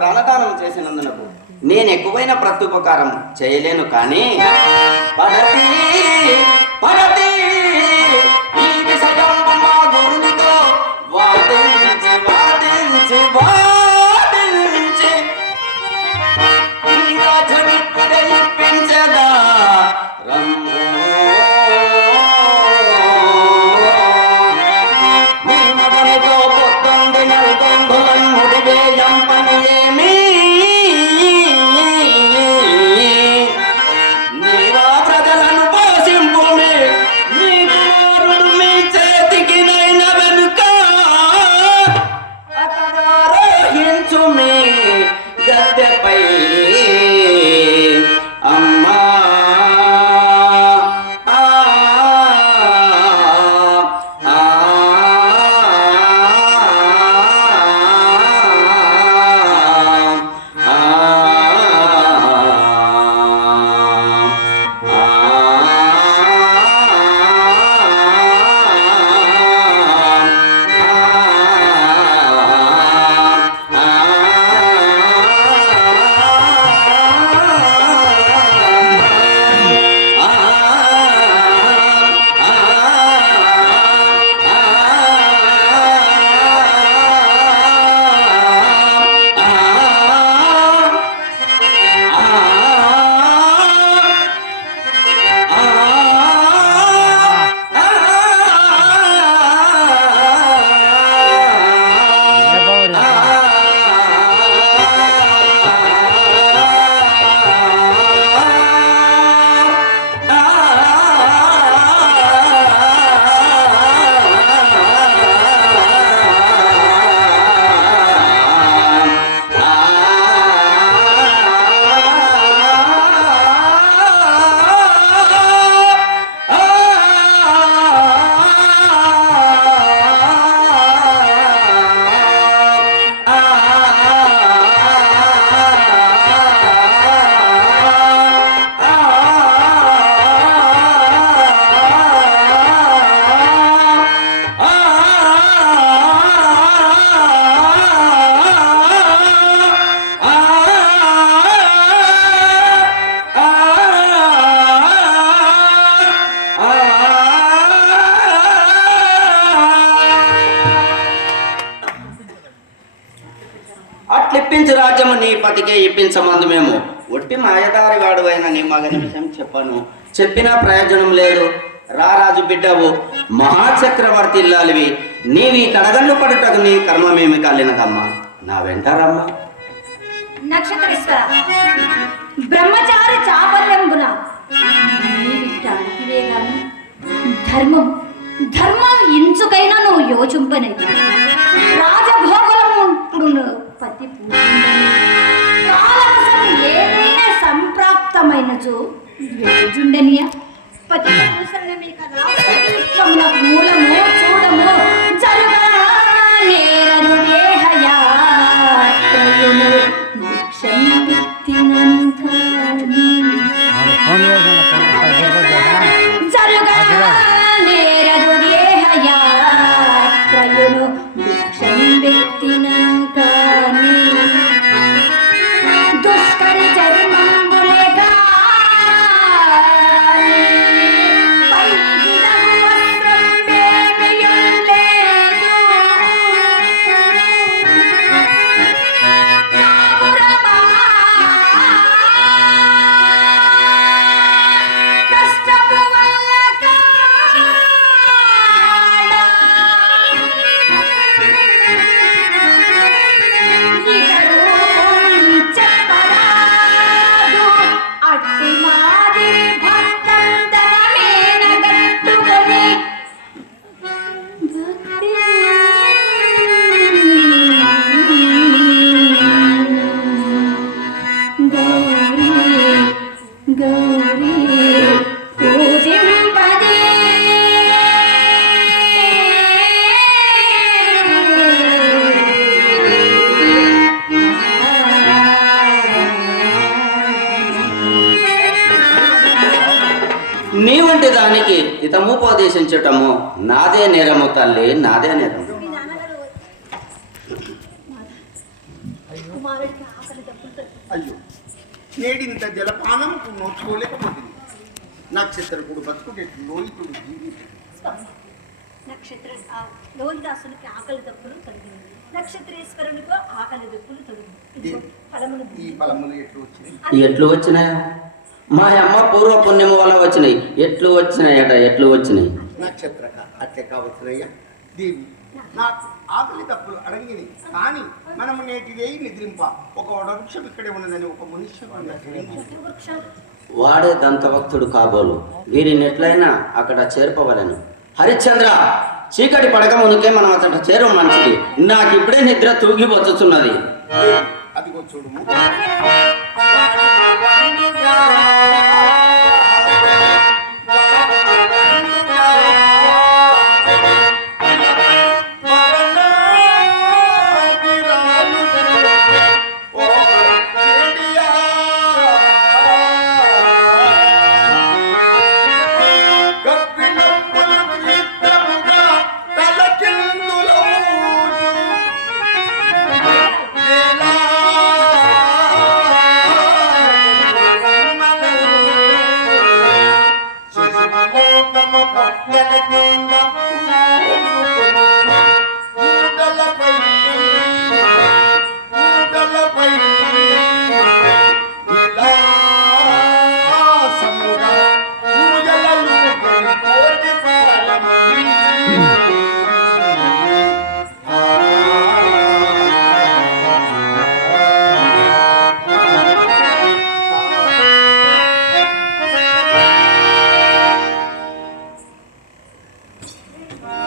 ప్రాణదానం చేసినందునకు నేను ఎక్కువైన ప్రత్యుపకారం చేయలేను, కానీ పడతి పడతి ఈ విషయంబు మా గురునితో వాదించి వాదించి వాదించి ఈ రాజుని ఇప్పించగా రమ్ము రాజ్యము నీ పతికే ఇప్పించమందు మేము ఒట్టి మాయదారి వాడు అయిన నీ మగని విషయం చెప్పను, చెప్పినా ప్రయోజనం లేదు. రారాజు బిడ్డవు, మహాచక్రవర్తి ఇల్లాలివి, నీవి కడగళ్ళు పడుటకు నీ కర్మమేమి కాలినకమ్మా, నా వెంటారమ్మా. నక్షత్రేశ్వర బ్రహ్మచారి చాపల్యంబున ధర్మం ధర్మం ఇంచుకైనా నువ్వు యోచింపనే రాజభోగులము పతి కాలవసం ఏదైనా సంప్రాప్తమైనచో వేజుండనియా పతి మూలము చూడము జరుగా నేరను దేహయాత్రయును జరుగా నేరను దేహయాత్రయును వ్యక్తినంకాని దుష్కరి చరిమంబులేగా నీ వంటి దానికి హితముపదేశించటము నాదే నేరము తల్లి, నాదే నేరము. నేడింత జలపానముకు నోచుకోలేకపోతుంది. నక్షత్రకుడు బతుకుటెట్లు లోహితుడు జీవితం. నక్షత్ర లోహిదాసునికి ఆకలి దప్పులు తొలగింది, నక్షత్రేశ్వరునికు ఆకలి దప్పులు తొలగింది. ఇదిగో ఫలములు ఈ ఫలములు ఎట్లు వచ్చినాయి? ఎట్లు వచ్చినాయా? మా అమ్మ పూర్వ పుణ్యము వల్ల వచ్చినాయి. ఎట్లు వచ్చినాయట? ఎట్లు వచ్చినాయి? నక్షత్రక అట్లే కావచ్చునయ్యా. దేవి నాకు ఆకలి తప్పులు అడగిని, కానీ మనము నేటి వేయి నిద్రింప ఒక వృక్షం ఇక్కడే ఉన్నదని ఒక మనుష్యుడు వృక్షాలు వాడే దంతభక్తుడు కాబోలు. వీరిని ఎట్లయినా అక్కడ చేర్పవలను. హరిశ్చంద్ర, చీకటి పడక మునికే మనం అతట చేరడం మంచిది. నాకు ఇప్పుడే నిద్ర తూగిపోతున్నది. అదిగో చూడుము.